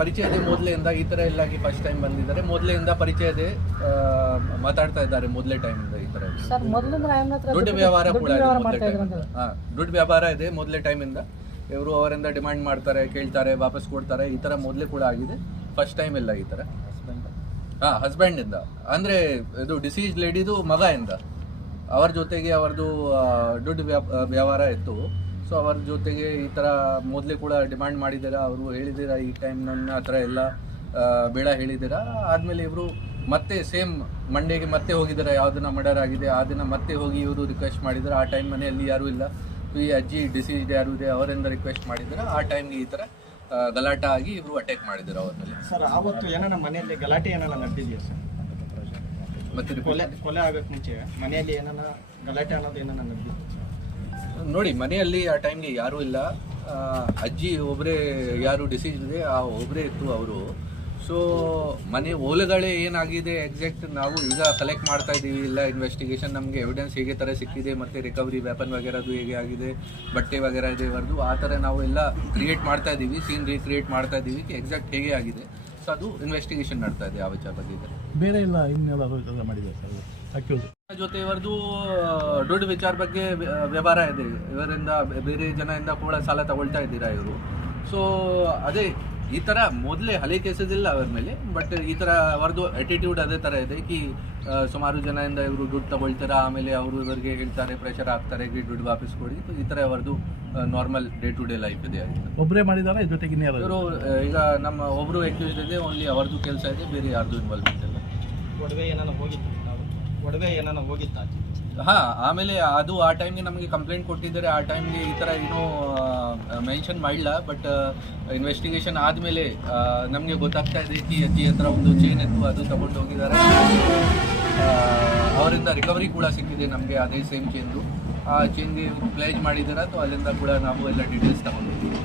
ಪರಿಚಯ ಇದೆ ಮೊದಲೆಯಿಂದ ಈ ತರ ಎಲ್ಲಾಗಿ ಫಸ್ಟ್ ಟೈಮ್ ಬಂದಿದ್ದಾರೆ. ಮೊದಲೆಯಿಂದ ಪರಿಚಯ ಇದೆ ಮಾತಾಡ್ತಾ ಇದ್ದಾರೆ ಮೊದಲೇ ಟೈಮ್ ಇಂದ ಈ ತರ ದುಡ್ಡು ವ್ಯವಹಾರ ಕೂಡ ಟೈಮ್ ದುಡ್ಡು ವ್ಯವಹಾರ ಇದೆ ಮೊದಲೇ ಇಂದ. ಇವರು ಅವರಿಂದ ಡಿಮ್ಯಾಂಡ್ ಮಾಡ್ತಾರೆ ಕೇಳ್ತಾರೆ ವಾಪಸ್ ಕೊಡ್ತಾರೆ ಈ ತರ ಮೊದಲೇ ಕೂಡ ಆಗಿದೆ. ಫಸ್ಟ್ ಟೈಮ್ ಇಲ್ಲ ಈ ತರ. ಹಾ ಹಸ್ಬೆಂಡ್ ಇಂದ. ಅಂದ್ರೆ ಇದು ಡಿಸೀಸ್ ಲೇಡಿದು ಮಗ ಇಂದ. ಅವ್ರ ಜೊತೆಗೆ ಅವರದು ದುಡ್ಡು ವ್ಯವಹಾರ ಇತ್ತು. ಸೊ ಅವ್ರ ಜೊತೆಗೆ ಈ ಥರ ಮೊದಲೇ ಕೂಡ ಡಿಮ್ಯಾಂಡ್ ಮಾಡಿದ್ದೀರಾ? ಅವರು ಹೇಳಿದ್ದೀರಾ ಈ ಟೈಮ್ ನನ್ನ ಥರ ಎಲ್ಲ ಬೇಡ ಹೇಳಿದ್ದೀರಾ? ಆದ್ಮೇಲೆ ಇವರು ಮತ್ತೆ ಸೇಮ್ ಮಂಡೇಗೆ ಮತ್ತೆ ಹೋಗಿದ್ದಾರೆ. ಯಾವ್ದನ್ನ ಮರ್ಡರ್ ಆಗಿದೆ ಆ ದಿನ ಮತ್ತೆ ಹೋಗಿ ಇವರು ರಿಕ್ವೆಸ್ಟ್ ಮಾಡಿದ್ದಾರೆ. ಆ ಟೈಮ್ ಮನೆಯಲ್ಲಿ ಯಾರೂ ಇಲ್ಲ. ಈ ಅಜ್ಜಿ ಡಿಸೀಸ್ ಯಾರು ಇದೆ ಅವರಿಂದ ರಿಕ್ವೆಸ್ಟ್ ಮಾಡಿದ್ದಾರೆ? ಆ ಟೈಮ್ಗೆ ಈ ಥರ ಗಲಾಟೆ ಆಗಿ ಇವರು ಅಟ್ಯಾಕ್ ಮಾಡಿದ್ದಾರೆ ಅವ್ರ ಮೇಲೆ ಸರ್ ಆವತ್ತು ಏನಾರ ಮನೆಯಲ್ಲಿ ಗಲಾಟೆ ಏನಾರ ನಡೆದಿದೆಯಾ ಸರ್? ಮತ್ತೆ ಕೊಲೆ ಕೊಲೆ ಆಗಕ್ಕೆ ಮುಂಚೆ ಮನೆಯಲ್ಲಿ ಏನಾರ ಗಲಾಟೆ ಅನ್ನೋದು ಏನಾರ ಸರ್ ನೋಡಿ, ಮನೆಯಲ್ಲಿ ಆ ಟೈಮ್ಗೆ ಯಾರೂ ಇಲ್ಲ. ಅಜ್ಜಿ ಒಬ್ಬರೇ ಯಾರು ಡಿಸೀಸ್ ಇದೆ, ಆ ಒಬ್ಬರೇ ಇತ್ತು ಅವರು. ಸೊ ಮನೆ ಓಲೆಗಳೇ ಏನಾಗಿದೆ ಎಕ್ಸಾಕ್ಟ್ ನಾವು ಈಗ ಕಲೆಕ್ಟ್ ಮಾಡ್ತಾ ಇದ್ದೀವಿ. ಇಲ್ಲ ಇನ್ವೆಸ್ಟಿಗೇಷನ್ ನಮಗೆ ಎವಿಡೆನ್ಸ್ ಹೇಗೆ ಥರ ಸಿಕ್ಕಿದೆ, ಮತ್ತು ರಿಕವರಿ ವೆಪನ್ ವಗೇರದು ಹೇಗೆ ಆಗಿದೆ, ಬಟ್ಟೆ ವಗೇರ ಇದೆ ಇವರದು ಆ ಥರ ನಾವು ಎಲ್ಲ ಕ್ರಿಯೇಟ್ ಮಾಡ್ತಾ ಇದ್ದೀವಿ ಸೀನ್ ರೀಕ್ರಿಯೇಟ್ ಮಾಡ್ತಾ ಇದ್ದೀವಿ ಎಕ್ಸಾಕ್ಟ್ ಹೇಗೆ ಆಗಿದೆ. ಸೊ ಅದು ಇನ್ವೆಸ್ಟಿಗೇಷನ್ ನಡ್ತಾ ಇದೆ, ಆ ವಿಚಾರ ಬಗ್ಗೆ. ಬೇರೆ ಇಲ್ಲ, ಇನ್ನೆಲ್ಲ ಮಾಡಿದೆ ಸರ್. ಜೊತೆ ಇವರದು ದುಡ್ಡು ವಿಚಾರ ಬಗ್ಗೆ ವ್ಯವಹಾರ ಇದೆ. ಇವರಿಂದ ಬೇರೆ ಜನರಿಂದ ಕೂಡ ಸಾಲ ತಗೊಳ್ತಾ ಇದ್ದೀರಾ ಇವರು? ಸೊ ಅದೇ ಈ ತರ ಮೊದಲೇ ಹಳೆ ಕೇಸಸ್ ಇಲ್ಲ ಅವ್ರ ಮೇಲೆ ಬಟ್ ಈ ಥರ ಅವರದು ಅಟಿಟ್ಯೂಡ್ ಅದೇ ತರ ಇದೆ ಕಿ ಸುಮಾರು ಜನದಿಂದ ಇವರು ದುಡ್ಡು ತಗೊಳ್ತಾರೆ? ಆಮೇಲೆ ಅವರು ಇವರಿಗೆ ಹೇಳ್ತಾರೆ ಪ್ರೆಷರ್ ಹಾಕ್ತಾರೆ ಕಿ ದುಡ್ಡು ವಾಪಸ್ ಕೊಡಿ. ಈ ಥರ ಅವ್ರದ್ದು normal day to day life ಇದೆ ಒಬ್ಬರೇ ಮಾಡಿದಾರ? ಜೊತೆಗೆ ಇವರು ಈಗ ನಮ್ಮ ಒಬ್ರು ಆಕ್ಟಿವಿಟಿ ಇದೆ ಓನ್ಲಿ ಅವ್ರದ್ದು ಕೆಲಸ ಇದೆ ಬೇರೆ ಯಾರ್ದು ಇನ್ವಾಲ್ವ್ಮೆಂಟ್ ಇಲ್ಲ. ಒಡವೆ ಏನಾದ್ರು ಹೋಗಿತ್ತು ಒಡವೆ ಏನಾನ ಹಾ, ಆಮೇಲೆ ಅದು ಆ ಟೈಮ್ಗೆ ನಮಗೆ ಕಂಪ್ಲೇಂಟ್ ಕೊಟ್ಟಿದ್ದಾರೆ. ಆ ಟೈಮ್ಗೆ ಈ ಥರ ಏನೂ ಮೆನ್ಷನ್ ಮಾಡಿಲ್ಲ ಬಟ್ ಇನ್ವೆಸ್ಟಿಗೇಷನ್ ಆದಮೇಲೆ ನಮಗೆ ಗೊತ್ತಾಗ್ತಾ ಇದೆ ಕಿ ಅತಿ ಹತ್ರ ಒಂದು ಚೇನ್ ಇತ್ತು, ಅದು ತಗೊಂಡು ಹೋಗಿದ್ದಾರೆ. ಅವರಿಂದ ರಿಕವರಿ ಕೂಡ ಸಿಕ್ಕಿದೆ ನಮಗೆ, ಅದೇ ಸೇಮ್ ಚೇನ್ದು ಆ ಚೇನ್ಗೆ ಪ್ಲೇಜ್ ಮಾಡಿದ್ದಾರೆ, ಅಥವಾ ಅಲ್ಲಿಂದ ಕೂಡ ನಾವು ಎಲ್ಲ ಡೀಟೇಲ್ಸ್ ತಗೊಂಡಿದ್ದೀವಿ